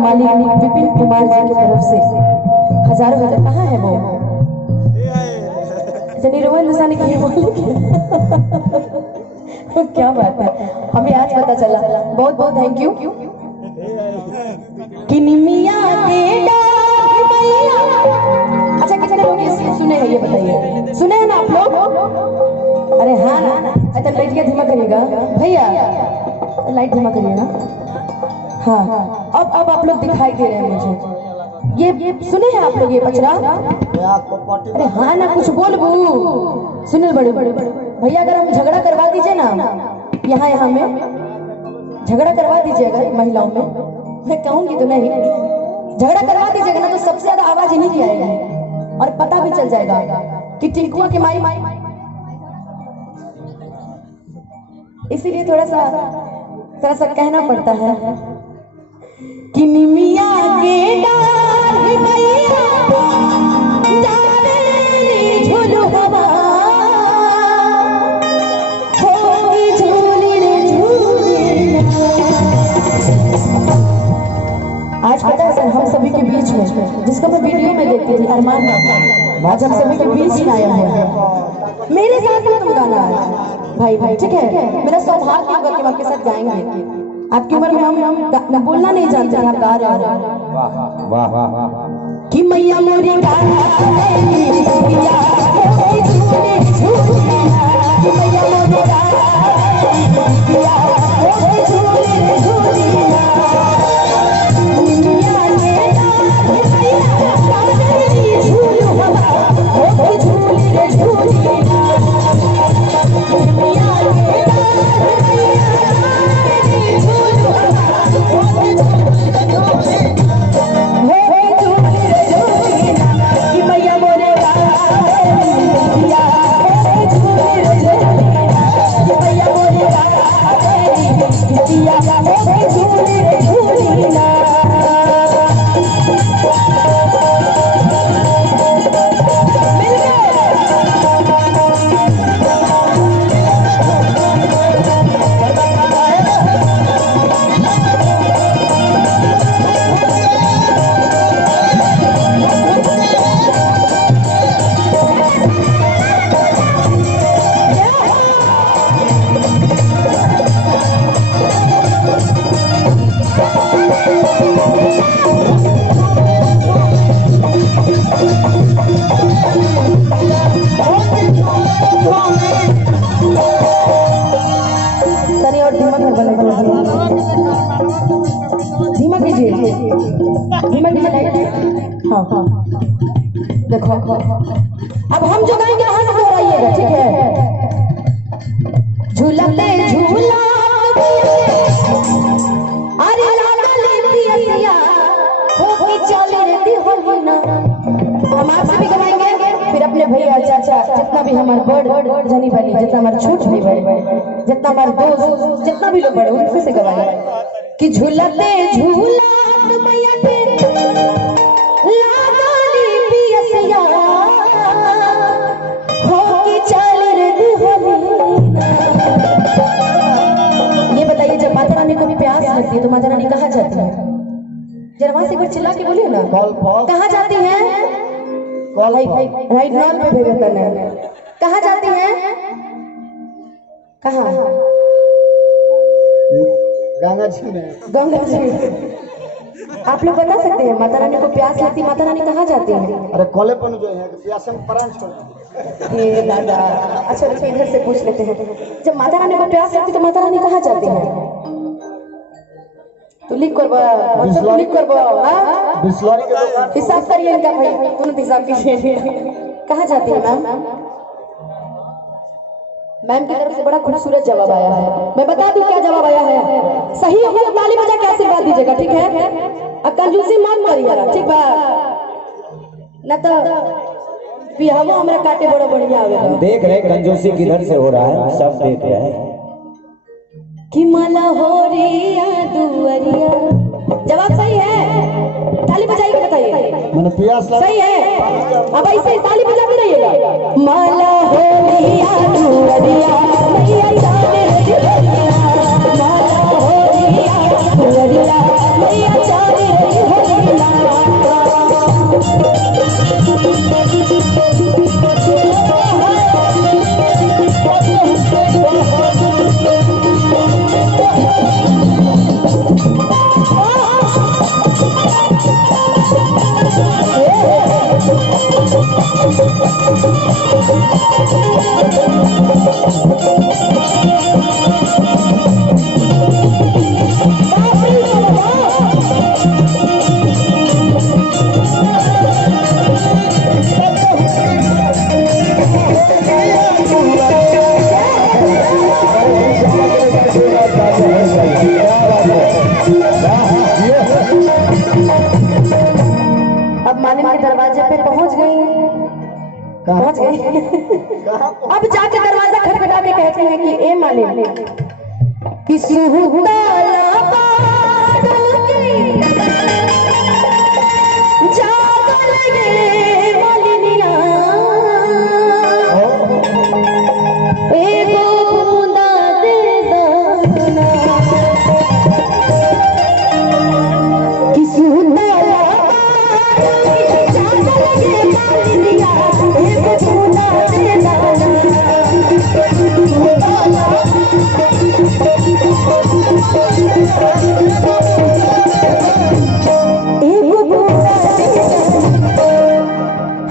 मालिक विपिन कुमार जी की तरफ से हजारों हजार। कहाँ है वो? निर्मल निशानी की मालिक। क्या बात है, हमें आज पता चला। बहुत बहुत थैंक यू। किनिमिया के डाल मैया। अच्छा कितने लोग ये सुने हैं, ये बताइए, सुने हैं ना आप लोग? अरे हाँ ना। अच्छा लाइट क्या धीमा करिएगा भैया, लाइट धीमा करिएगा। हाँ अब आप लोग दिखाई दे रहे हैं मुझे। ये सुने हैं आप लोग ये पचरा? अरे हाँ ना, कुछ बोल बू। सुने बड़े बड़े भैया, अगर हम झगड़ा करवा दीजिए ना यहाँ में, झगड़ा करवा दीजिए अगर महिलाओं में, मैं कहूंगी तो नहीं, झगड़ा करवा दीजिएगा ना तो सबसे ज्यादा आवाज इन्हीं की आएगी और पता भी चल जाएगा कि टिंकुआ के माई। इसीलिए थोड़ा सा कहना पड़ता है कि निमिया के डाल मैया डाले झूलू हवा होगी झूली रे झूली। आज पता है सर, हम सभी के बीच में, जिसको मैं वीडियो में देखती थी, अरमान बाबा, आज हम सभी के बीच में आया है। मेरे साथ में तुम गाना भाई भाई, ठीक है? मेरा सौभाग्य होगा कि हम आपके साथ गाएंगे। आपकी उम्र में हम बोलना नहीं जानते, आप गा रहे हैं। वाह वाह वाह। कि मैया मोरी गाना मैया मोरी झूले झूले, मैया मोरी गाना मैया मोरी झूले झूले। हाँ हाँ देखो, अब हम जो गाएंगे वहां से दोहराइएगा, ठीक है? झूलते झूला अरे लाला लेती असिया होगी चल रहती होगी ना। हम आपसे भी गवाएंगे, फिर अपने भैया चाचा जितना भी हमारे बड़ जनी बनी, जितना हमारे छोट भाई बड़े, जितना हमारे दोस्त, जितना भी लोग बड़े, उनसे से गवाएंगे कि झूलते झूला मैया के तो माता रानी कहाँ जाती है? जरा वहां से एक बार चिल्ला के बोलिए ना, कहाँ जाती है? राइट नाम पे भेजा था। कहाँ जाती है? कहाँ? गंगा जी में। गंगा जी। आप लोग बता सकते हैं, माता रानी को प्यास लगती, माता रानी कहाँ जाती है? अरे कोले पन जो है प्यास में प्राण छोड़। ये दादा, अच्छा इधर से पूछ लेते हैं, जब माता रानी को प्यास लगती तो माता रानी कहाँ जाती है? तो लिख करवा, मतलब लिख करवा, हाँ? बिस्लरी के दुकान हिसाब करिए इनका भाई, तुरंत हिसाब कीजिए। कहाँ जाती है मैम? मैम की तरफ से बड़ा खूबसूरत जवाब आया है, मैं बता दूं क्या जवाब आया है? सही होगा तो ताली बजा के आशीर्वाद दीजिएगा, ठीक है? अब कंजूसी मत करिएगा, ठीक बा? न तो पिहावो हमरा काटे बड़ा बढ़िया आवेला। देख रहे कंजूसी किधर से हो रहा है, सब देख रहे हैं। कि मला हो रिया दुवरिया, जवाब सही है? ताली बजाइए, बताइए। मैंने प्यास सही है? अब ऐसे ताली बजा भी रहिएगा। माला हो रिया दुवरिया मैया जाने रे, माला हो रिया दुवरिया मैया जाने रे। अब मालिन के दरवाजे पे पहुंच गई। अब जाके दरवाजा खटखटा के कहते हैं कि ए मालिन कि सुहुताला बारूदी जागल ये मालिनिया एगो बूंदा दे दाना कि सुहुताला बारूदी जागल ये मालिनिया एगो बूंदा दे दाना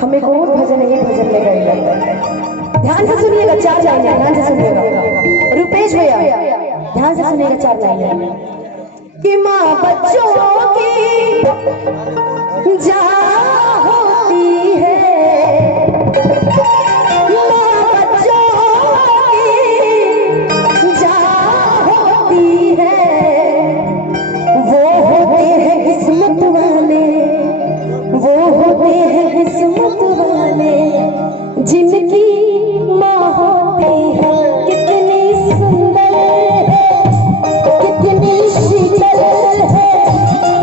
हमें को और भजन एक भजन में गए। ध्यान से सुनिएगा, 4 लाइन है, ध्यान से सुनिएगा। रुपेश भैया ध्यान से सुनिएगा, 4 लाइन है कि माँ बच्चों की जा होती है, माँ बच्चों की जा होती है, वो होते हैं किस्मत वाले, वो होते हैं किस्मत वाले जिनकी माँ होती है। कितनी सुंदर है, कितनी शीतल है,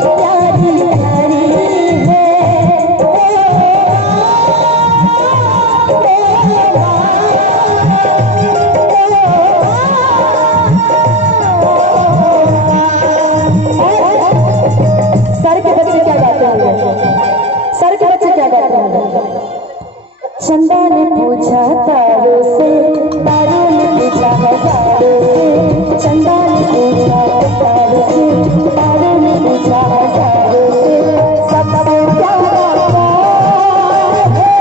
प्यारी प्यारी है। सर के बच्चे क्या गाते हैं? सर के बच्चे क्या गाते हैं? चंदा ने पूछा तारों से, तारों ने पूछा हजारों से, चंदा ने पूछा तारों से, तारों ने पूछा हजारों से, सबसे प्यारा कौन है?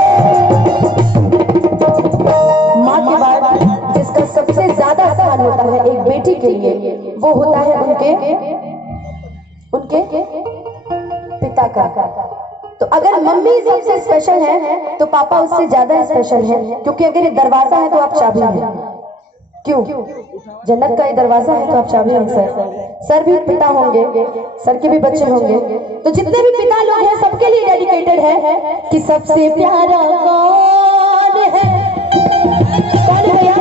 माँ के बाद जिसका सबसे ज्यादा स्थान होता है एक बेटी के लिए, वो होता है उनके पिता का। तो अगर मम्मी सबसे स्पेशल है तो पापा उससे ज्यादा स्पेशल है, क्योंकि अगर ये दरवाजा है तो आप चाबी हैं। क्यों? जन्नत का ये दरवाजा है तो आप चाबी हैं। सर भी पिता होंगे, सर के भी बच्चे होंगे, तो जितने भी पिता लोग हैं सबके लिए डेडिकेटेड है कि सबसे प्यारा कौन है? कौन है भैया?